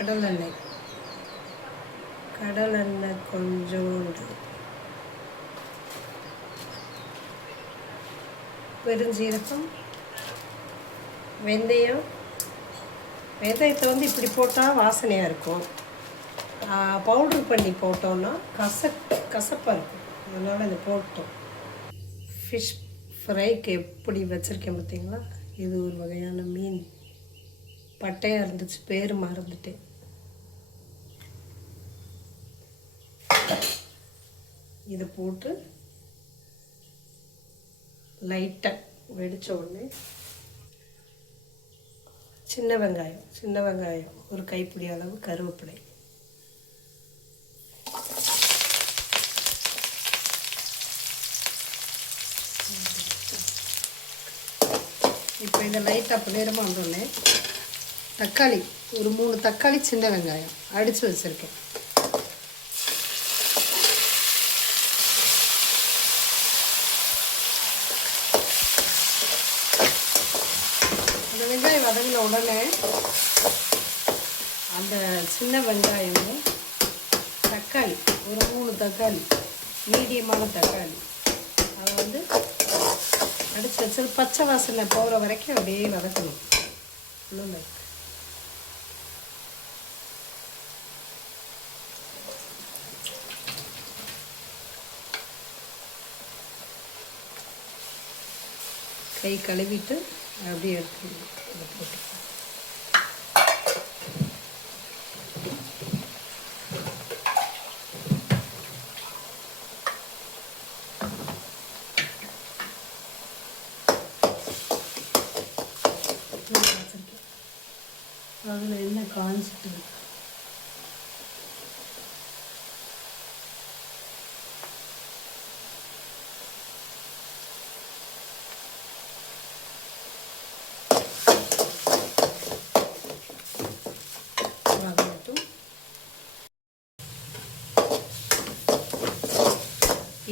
கடலெண்ணெய் கொஞ்சோண்டு, பெருஞ்சீரகம், வெந்தயம். வெந்தயத்தை வந்து இப்படி போட்டால் வாசனையாக இருக்கும். பவுட்ரு பண்ணி போட்டோன்னா கசப்பாக இருக்கும். அதனால் இதை போட்டோம். ஃபிஷ் ஃப்ரைக்கு எப்படி வச்சுருக்கேன் பார்த்தீங்களா? இது ஒரு வகையான மீன். பட்டையாக இருந்துச்சு, பேர் மறந்துட்டேன். இதை போட்டு லைட்டாக வெடித்த உடனே சின்ன வெங்காயம் ஒரு கைப்பிடி அளவு கருவேப்பிலை. இப்போ இதை லைட்டாக புளிரமாக வந்தோடனே தக்காளி, ஒரு 3 தக்காளி, சின்ன வெங்காயம் அடித்து வச்சுருக்கேன். அந்த வெங்காயம் வதங்கின உடனே அந்த சின்ன வெங்காயமும் தக்காளி, ஒரு 3 தக்காளி, மீடியமான தக்காளி, அதை வந்து அடித்து வச்சு பச்சை வாசனை போகிற வரைக்கும் அப்படியே வதக்கணும். இன்னும் கை கழுவிட்டு அப்படியே எடுத்து போட்டு அதில் என்ன காஞ்சிட்டு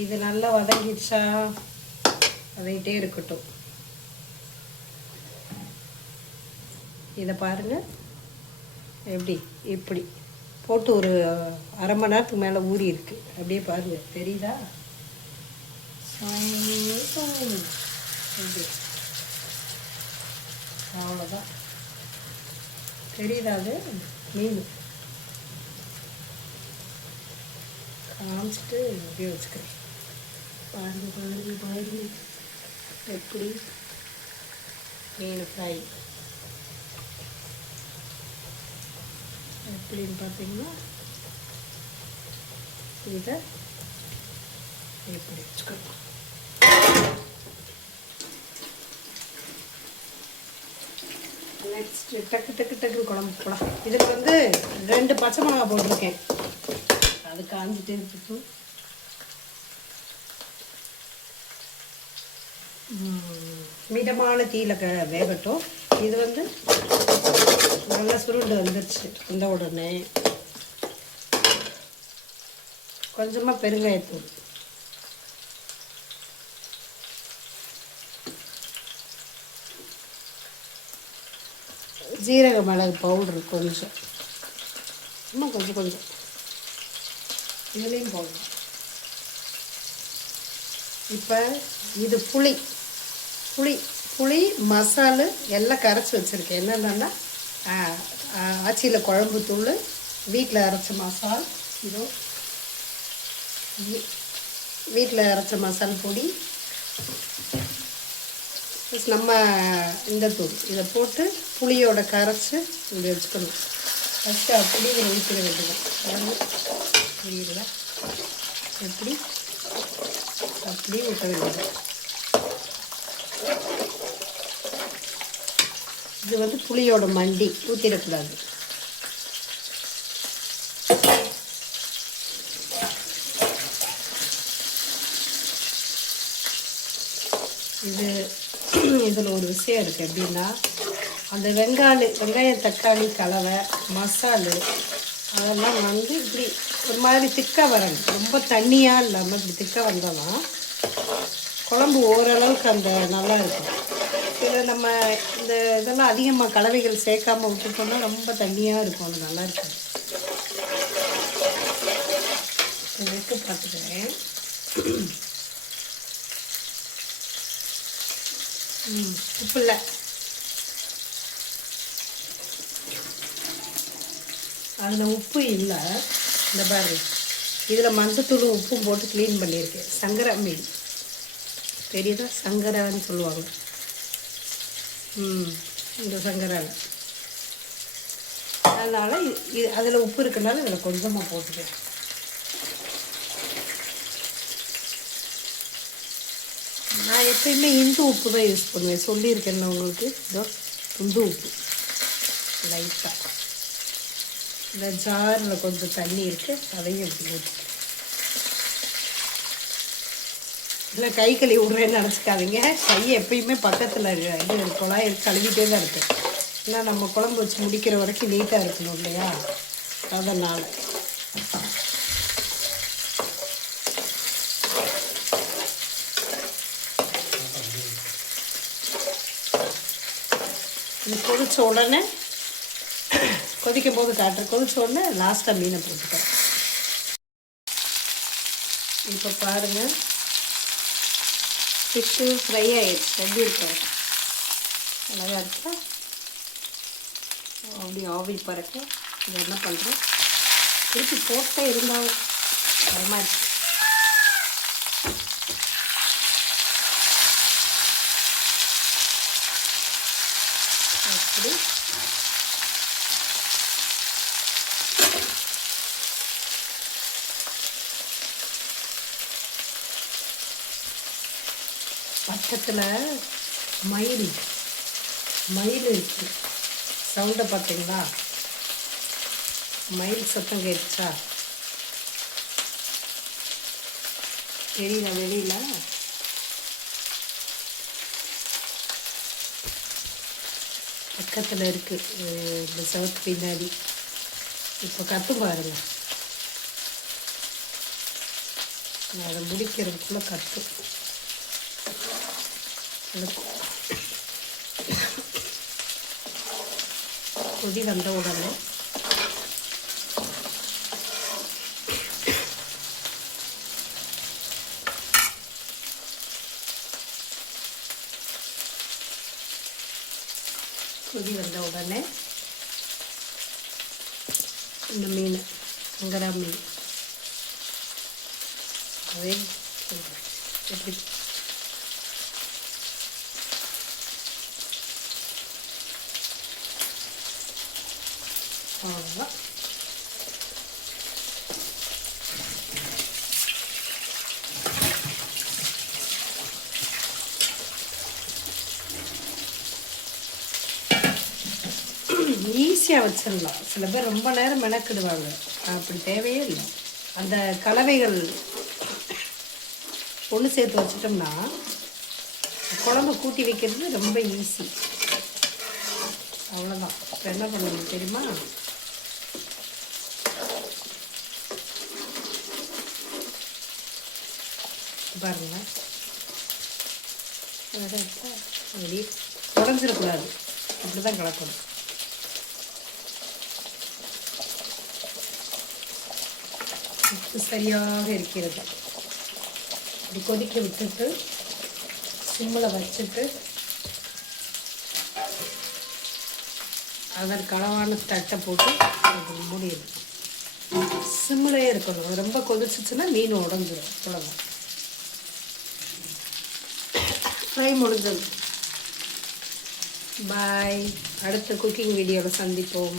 இது நல்லா வதங்கிடுச்சா? வதங்கிட்டே இருக்கட்டும். இதை பாருங்கள், இப்படி போட்டு ஒரு அரை மணி நேரத்துக்கு மேலே ஊறி இருக்குது. அப்படியே பாருங்கள், தெரியுதா? அவ்வளோதான். தெரியுதா? அது மீன் காமிச்சிட்டு அப்படியே வச்சுக்கிறேன். பாருங்கள் எப்படி மீன் ஃப்ரை எப்படின்னு பார்த்தீங்கன்னா, இதை எப்படி வச்சுக்கணும். நெக்ஸ்ட்டு டக்கு குழம்பு போடலாம். இதுக்கு வந்து 2 பச்சை மிளகா போட்டிருக்கேன். அது காஞ்சிட்டே இருக்கு. மிதமான தீயில வேகட்டும். இது வந்து நல்லா சுருண்டு வந்துடுச்சு. இந்த உடனே கொஞ்சமாக பெருங்காயத்தூள், ஜீரக மிளகு பவுட்ரு கொஞ்சம், இன்னும் கொஞ்சம் இதுலேயும் போடணும். இப்போ இது புளி மசாலு எல்லாம் கரைச்சி வச்சுருக்கேன். என்னென்னா ஆச்சியில் குழம்பு தூள், வீட்டில் அரைச்ச மசால், இதோ வீட்டில் அரைச்ச மசால் பொடி, நம்ம இந்த தூள், இதை போட்டு புளியோட கரைச்சி இப்படி வச்சுக்கணும். ஃபஸ்ட்டு அப்படி இதை ஊற்றிட வேண்டியது. புரியுதுல? எப்படி அப்படி ஊற்ற வேண்டியது. இது வந்து புளியோட மண்டி, ஊற்றிடக்கூடாது. இதில் ஒரு விஷயம் இருக்குது. எப்படின்னா, அந்த வெங்காயம் தக்காளி கலவை மசாலு அதெல்லாம் வந்து இப்படி ஒரு மாதிரி திக்காக வரணும். ரொம்ப தண்ணியாக இல்லாமல் இப்படி திக்காக வந்தாலும் குழம்பு ஓரளவுக்கு அந்த நல்லா இருக்கும். இதில் நம்ம இந்த இதெல்லாம் அதிகமாக கலவைகள் சேர்க்காமல் விட்டுட்டோம்னா ரொம்ப தண்ணியாக இருக்கும், அது நல்லா இருக்காது. உப்பு பார்த்துக்கிறேன். உப்பு இல்லை, அதில் உப்பு இல்லை. இந்த பாரு, இதில் மஞ்சத்தூள் உப்பும் போட்டு க்ளீன் பண்ணியிருக்கேன். சங்கரா மீன் தெரியுதா? சங்கரான்னு சொல்லுவாங்க. இந்த சங்கராவில் அதனால் இது அதில் உப்பு இருக்கனால இதில் கொஞ்சமாக போட்டுக்கிறேன். நான் எப்பயுமே இந்து உப்பு தான் யூஸ் பண்ணுவேன், சொல்லியிருக்கேன்ல உங்களுக்கு. இதோ இந்து உப்பு லைட்டாக. இந்த ஜாரில் கொஞ்சம் தண்ணி இருக்குது, அதையும் எடுத்து ஊற்றிக்கிறேன். இல்லை கை கழுவி விட்றேன்னு நினச்சிக்காதீங்க. கையை எப்பயுமே பக்கத்தில் இது குழாய் கழுவிட்டே தான் இருக்குது. ஏன்னா நம்ம குழம்பு வச்சு முடிக்கிற வரைக்கும் நீட்டாக இருக்கணும் இல்லையா, அதனால். இது கொதித்த உடனே, கொதிக்கும் போது காட்டுறேன், கொதித்த உடனே லாஸ்ட்டாக மீனை போட்டுக்கிறேன். இப்போ பாருங்கள், ஃபிஷ்ஷு ஃப்ரை ஆகிடுச்சு. எப்படி இருக்கும்? அழகாக இருக்கா? அப்படி ஆவி பறக்க. இது என்ன பண்ணுறோம், திருப்பி போட்டே இருந்தாலும் பயமாக இருக்கு. அப்படி பக்கத்தில் மயில் இருக்குது. சவுண்டை பார்த்தீங்களா? மயில் சத்தம் கேட்டுச்சா? தெரியல வெளியில். பக்கத்தில் இருக்குது இந்த சவுத்து பின்னாடி. இப்போ கற்று பாருங்க, அதை முடிக்கிறதுக்குள்ளே கற்று. கொதி வந்த உடனே இந்த மீன் சங்கரா மீன் அதே எப்படி அவ்வளோதான். ஈஸியாக வச்சிடலாம். சில பேர் ரொம்ப நேரம் மெனக்கிடுவாங்க, அப்படி தேவையே இல்லை. அந்த கலவைகள் ஒன்று சேர்த்து வச்சிட்டோம்னா குழம்பு கூட்டி வைக்கிறது ரொம்ப ஈஸி. அவ்வளோதான். இப்போ என்ன பண்ணணும் தெரியுமா? பாருங்க, அப்படி உடஞ்சிடக்கூடாது, அப்படி தான் கலக்கணும். உப்பு சரியாக இருக்கிறது. இப்படி கொதிக்க விட்டுட்டு சிம்மில் வச்சுட்டு அதற்கு அளவான தட்டை போட்டு மூடிடும். சிம்மிலே இருக்கணும். ரொம்ப கொதிச்சிச்சுன்னா மீன் உடஞ்சிடும். அவ்வளோதான், ஃப்ரை முடிஞ்சது. பாய். அடுத்த குக்கிங் வீடியோவில் சந்திப்போம்.